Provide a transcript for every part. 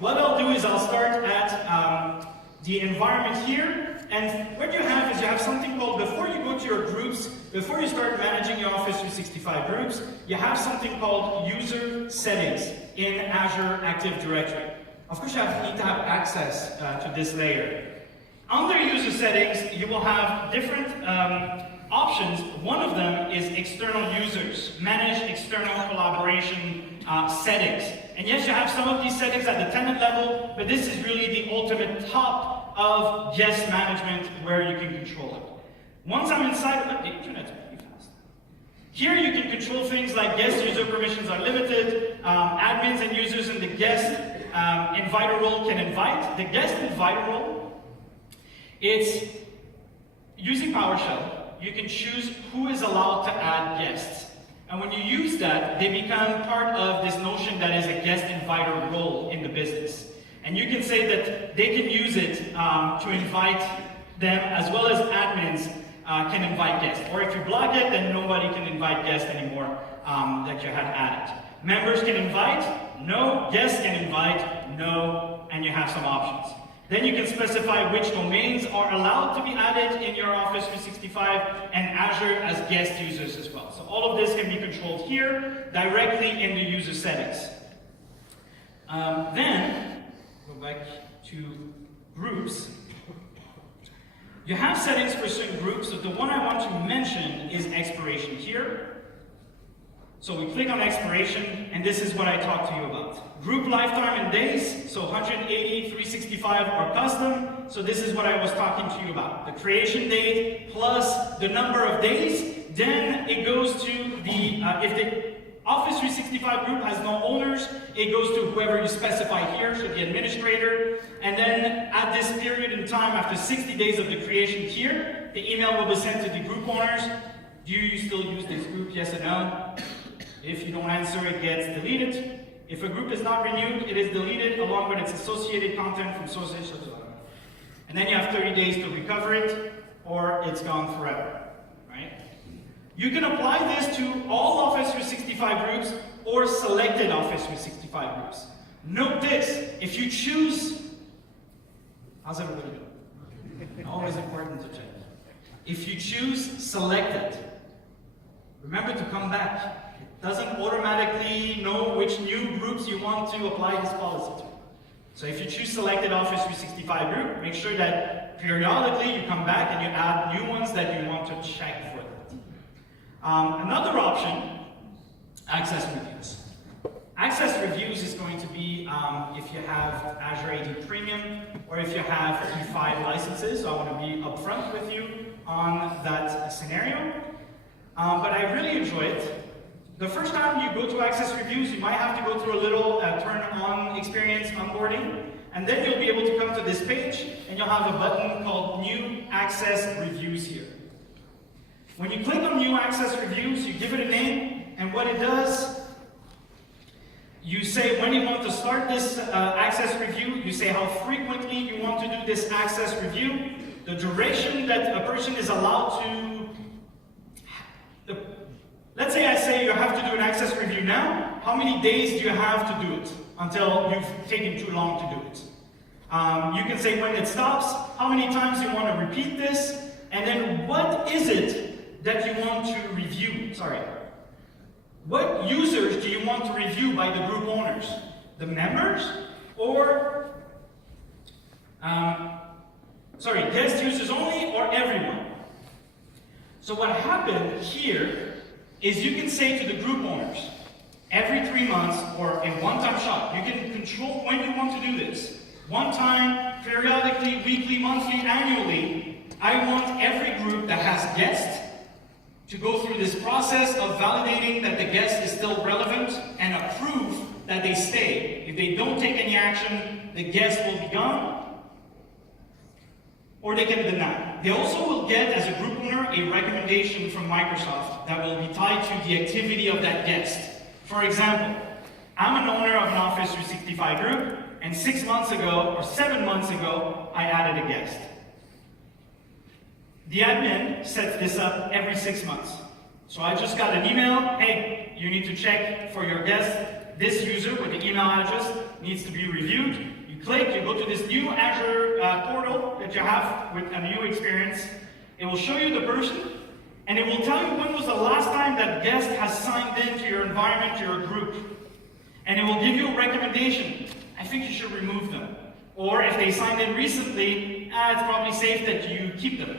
What I'll do is I'll start at the environment here, and what you have is you have something called, before you go to your groups, before you start managing your Office 365 groups, you have something called user settings in Azure Active Directory. Of course, you need to have access to this layer. Under user settings, you will have different options. One of them is external users, manage external collaboration settings. And yes, you have some of these settings at the tenant level, but this is really the ultimate top of guest management where you can control it. Once I'm inside, the internet's pretty fast. Here you can control things like guest user permissions are limited, admins and users in the guest inviter role can invite. The guest inviter role, it's using PowerShell, you can choose who is allowed to add guests. And when you use that, they become part of this notion that is a guest inviter role in the business. And you can say that they can use it to invite them, as well as admins can invite guests. Or if you block it, then nobody can invite guests anymore that you had added. Members can invite, no. Guests can invite, no. And you have some options. Then you can specify which domains are allowed to be added in your Office 365 and Azure as guest users as well. So all of this can be controlled here directly in the user settings. Then, go back to groups. You have settings for certain groups, so the one I want to mention is expiration here. So we click on expiration, and this is what I talked to you about. Group lifetime in days, so 180, 365 are custom, so this is what I was talking to you about. The creation date plus the number of days, then it goes to the, if the Office 365 group has no owners, it goes to whoever you specify here, so the administrator, and then at this period in time, after 60 days of the creation here, the email will be sent to the group owners. Do you still use this group, yes or no? If you don't answer, it gets deleted. If a group is not renewed, it is deleted along with its associated content from sources. And then you have 30 days to recover it, or it's gone forever. Right? You can apply this to all Office 365 groups or selected Office 365 groups. Note this, if you choose, how's everybody doing? Always important to check. If you choose selected, remember to come back. It doesn't automatically know which new groups you want to apply this policy to. So if you choose selected Office 365 group, make sure that periodically you come back and you add new ones that you want to check for that. Another option, access reviews. Access reviews is going to be if you have Azure AD Premium or if you have E5 licenses. So I want to be upfront with you on that scenario. But I really enjoy it. The first time you go to access reviews, you might have to go through a little turn-on experience onboarding, and then you'll be able to come to this page, and you'll have a button called New Access Reviews here. When you click on New Access Reviews, you give it a name, and what it does, you say when you want to start this access review, you say how frequently you want to do this access review, the duration that a person is allowed to. Let's say I say you have to do an access review now. How many days do you have to do it until you've taken too long to do it? You can say when it stops, how many times you want to repeat this, and then what is it that you want to review? What users do you want to review by the group owners? The members or, guest users only or everyone? So what happened here is you can say to the group owners, every 3 months or in one-time shot, you can control when you want to do this. One time, periodically, weekly, monthly, annually, I want every group that has guests to go through this process of validating that the guest is still relevant and approve that they stay. If they don't take any action, the guest will be gone, or they can deny. They also will get, as a group owner, a recommendation from Microsoft that will be tied to the activity of that guest. For example, I'm an owner of an Office 365 group, and 6 months ago, or 7 months ago, I added a guest. The admin sets this up every 6 months. So I just got an email, hey, you need to check for your guest, this user with the email address, needs to be reviewed. You click, you go to this new Azure portal that you have with a new experience. It will show you the person, and it will tell you when was the last time that guest has signed into your environment, to your group. And it will give you a recommendation. I think you should remove them. Or if they signed in recently, it's probably safe that you keep them.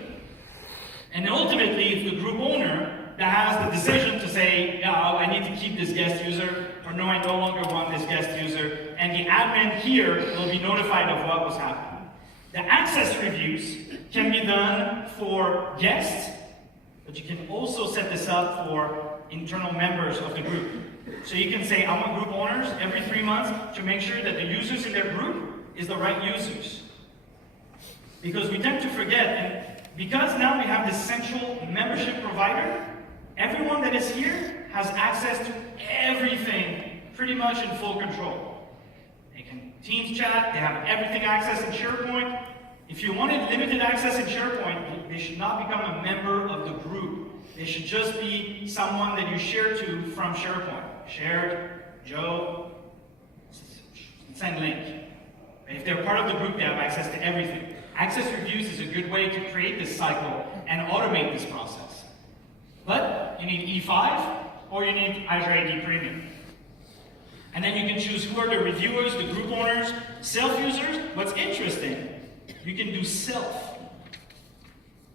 And ultimately, it's the group owner that has the decision to say, I need to keep this guest user, or no, I no longer want this guest user. And the admin here will be notified of what was happening. The access reviews can be done for guests, but you can also set this up for internal members of the group. So you can say, I want group owners every 3 months to make sure that the users in their group is the right users. Because we tend to forget, and because now we have this central membership provider, everyone that is here has access to everything pretty much in full control. They can Teams chat, they have everything access in SharePoint. If you wanted limited access in SharePoint, they should not become a member of the group. They should just be someone that you share to from SharePoint. Shared, Joe, send link. If they're part of the group, they have access to everything. Access reviews is a good way to create this cycle and automate this process. But you need E5 or you need Azure AD Premium. And then you can choose who are the reviewers, the group owners, self-users. What's interesting, you can do self.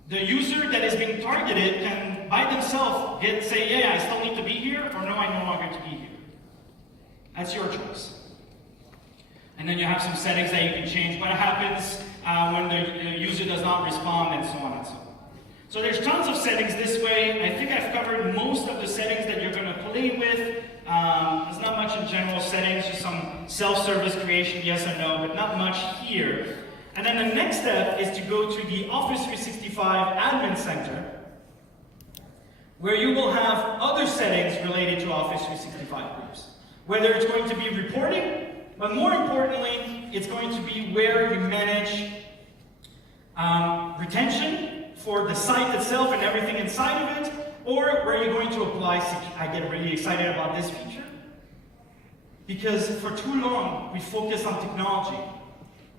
The user that is being targeted can, by themselves, say, yeah, I still need to be here, or no, I no longer to be here. That's your choice. And then you have some settings that you can change. What happens when the user does not respond, and so on and so on. So there's tons of settings this way. I think I've covered most of the settings that you're going to play with. There's not much in general settings, just some self-service creation, yes or no, but not much here. And then the next step is to go to the Office 365 Admin Center, where you will have other settings related to Office 365 groups. Whether it's going to be reporting, but more importantly, it's going to be where you manage retention for the site itself and everything inside of it, or where you're going to apply security. I get really excited about this feature, because for too long, we focus on technology.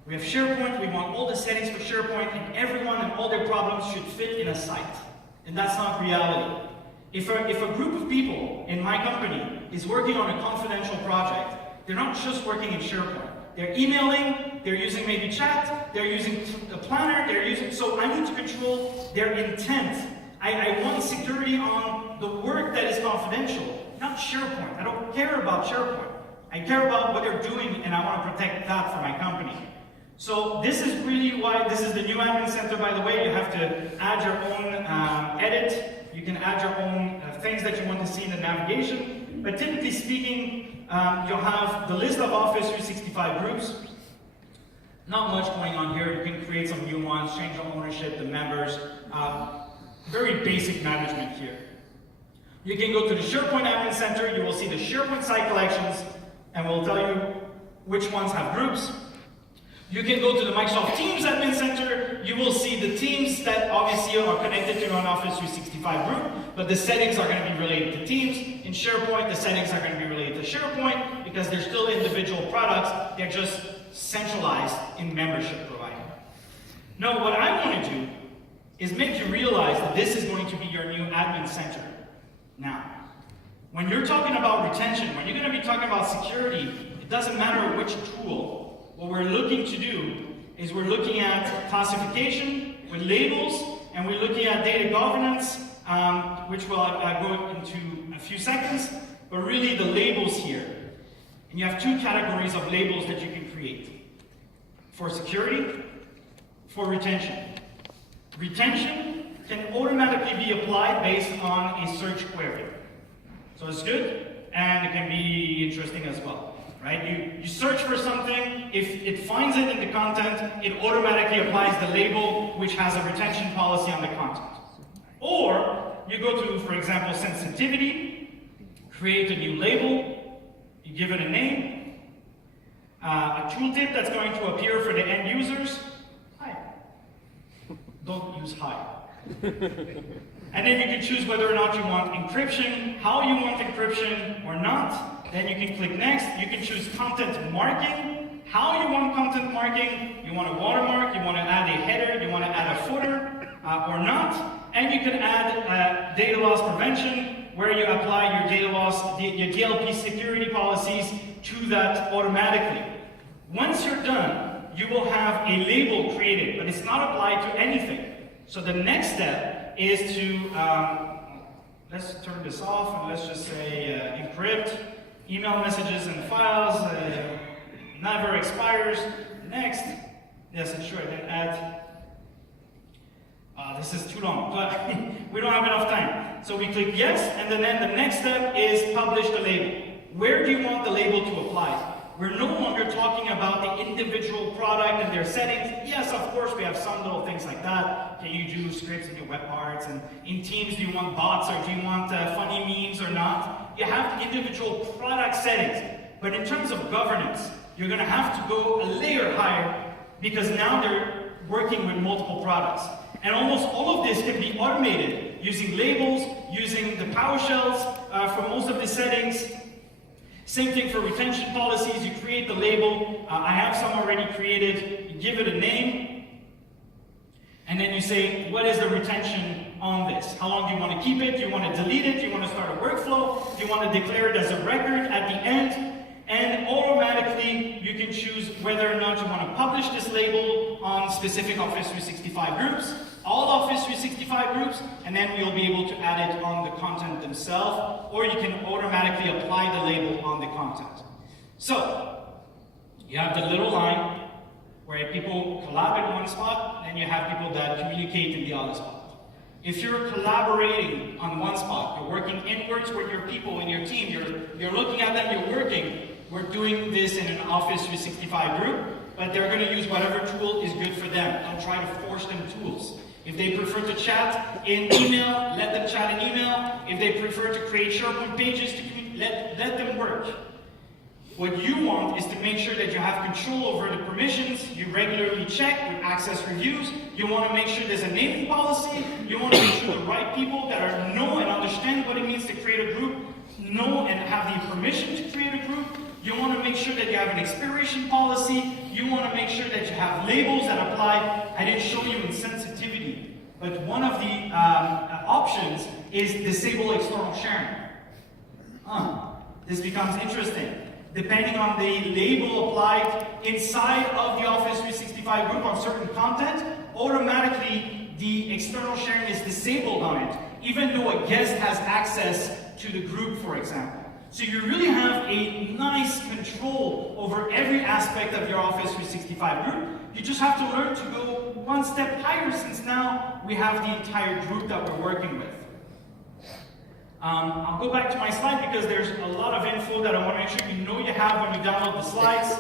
We have SharePoint, we want all the settings for SharePoint, and everyone and all their problems should fit in a site. And that's not reality. If a group of people in my company is working on a confidential project, they're not just working in SharePoint. They're emailing, they're using maybe chat, they're using a planner, so I need to control their intent. I want security on the work that is confidential, not SharePoint. I don't care about SharePoint. I care about what they're doing, and I want to protect that for my company. So this is really why this is the new Admin Center, by the way. You have to add your own edit. You can add your own things that you want to see in the navigation. But typically speaking, you'll have the list of Office 365 groups. Not much going on here. You can create some new ones, change the ownership, the members. Very basic management here. You can go to the SharePoint Admin Center. You will see the SharePoint site collections, and we'll tell you which ones have groups. You can go to the Microsoft Teams Admin Center. You will see the teams that obviously are connected to an Office 365 group, but the settings are going to be related to Teams. In SharePoint, the settings are going to be related to SharePoint because they're still individual products. They're just centralized in membership provider. Now, what I want to do is make you realize that this is going to be your new Admin Center. Now, when you're talking about retention, when you're going to be talking about security, it doesn't matter which tool. What we're looking to do is we're looking at classification with labels, and we're looking at data governance, which we'll go into a few seconds, but really the labels here. And you have two categories of labels that you can create. For security, for retention. Retention can automatically be applied based on a search query. So it's good, and it can be interesting as well. Right? You search for something, if it finds it in the content, it automatically applies the label which has a retention policy on the content. Or you go to, for example, sensitivity, create a new label, you give it a name, a tooltip that's going to appear for the end users. Hi. Don't use hi. And then you can choose whether or not you want encryption, how you want encryption or not. Then you can click next. You can choose content marking. How you want content marking. You want a watermark, you want to add a header, you want to add a footer, or not. And you can add data loss prevention, where you apply your data loss, your DLP security policies to that automatically. Once you're done, you will have a label created, but it's not applied to anything. So the next step is to, let's turn this off and let's just say encrypt, email messages and files, never expires. Next, yes, it's sure, then add, this is too long, but we don't have enough time. So we click yes, and then the next step is publish the label. Where do you want the label to apply? We're no longer talking about the individual product and their settings. Yes, of course, we have some little things like that. Can you do scripts in your web parts? And in Teams, do you want bots or do you want funny memes or not? You have the individual product settings. But in terms of governance, you're going to have to go a layer higher because now they're working with multiple products. And almost all of this can be automated using labels, using the PowerShells for most of the settings. Same thing for retention policies. You create the label. I have some already created. You give it a name. And then you say, what is the retention on this? How long do you want to keep it? Do you want to delete it? Do you want to start a workflow? Do you want to declare it as a record at the end? And automatically, you can choose whether or not you want to publish this label on specific Office 365 groups, all Office 365 groups, and then you'll be able to add it on the content themselves, or you can automatically apply the label on the content. So, you have the little line where people collab in one spot, and you have people that communicate in the other spot. If you're collaborating on one spot, you're working inwards with your people in your team, you're looking at them, you're working. We're doing this in an Office 365 group, but they're going to use whatever tool is good for them. Don't try to force them tools. If they prefer to chat in email, let them chat in email. If they prefer to create SharePoint pages, let them work. What you want is to make sure that you have control over the permissions. You regularly check with access reviews. You want to make sure there's a naming policy. You want to make sure the right people that know and understand what it means to create a group know and have the permission to create a group. You want to make sure that you have an expiration policy. You want to make sure that you have labels that apply. I didn't show you in sensitivity, but one of the options is disable external sharing. This becomes interesting. Depending on the label applied inside of the Office 365 group on certain content, automatically the external sharing is disabled on it, even though a guest has access to the group, for example. So you really have a nice control over every aspect of your Office 365 group. You just have to learn to go one step higher, since now we have the entire group that we're working with. I'll go back to my slide because there's a lot of info that I want to make sure you know you have when you download the slides.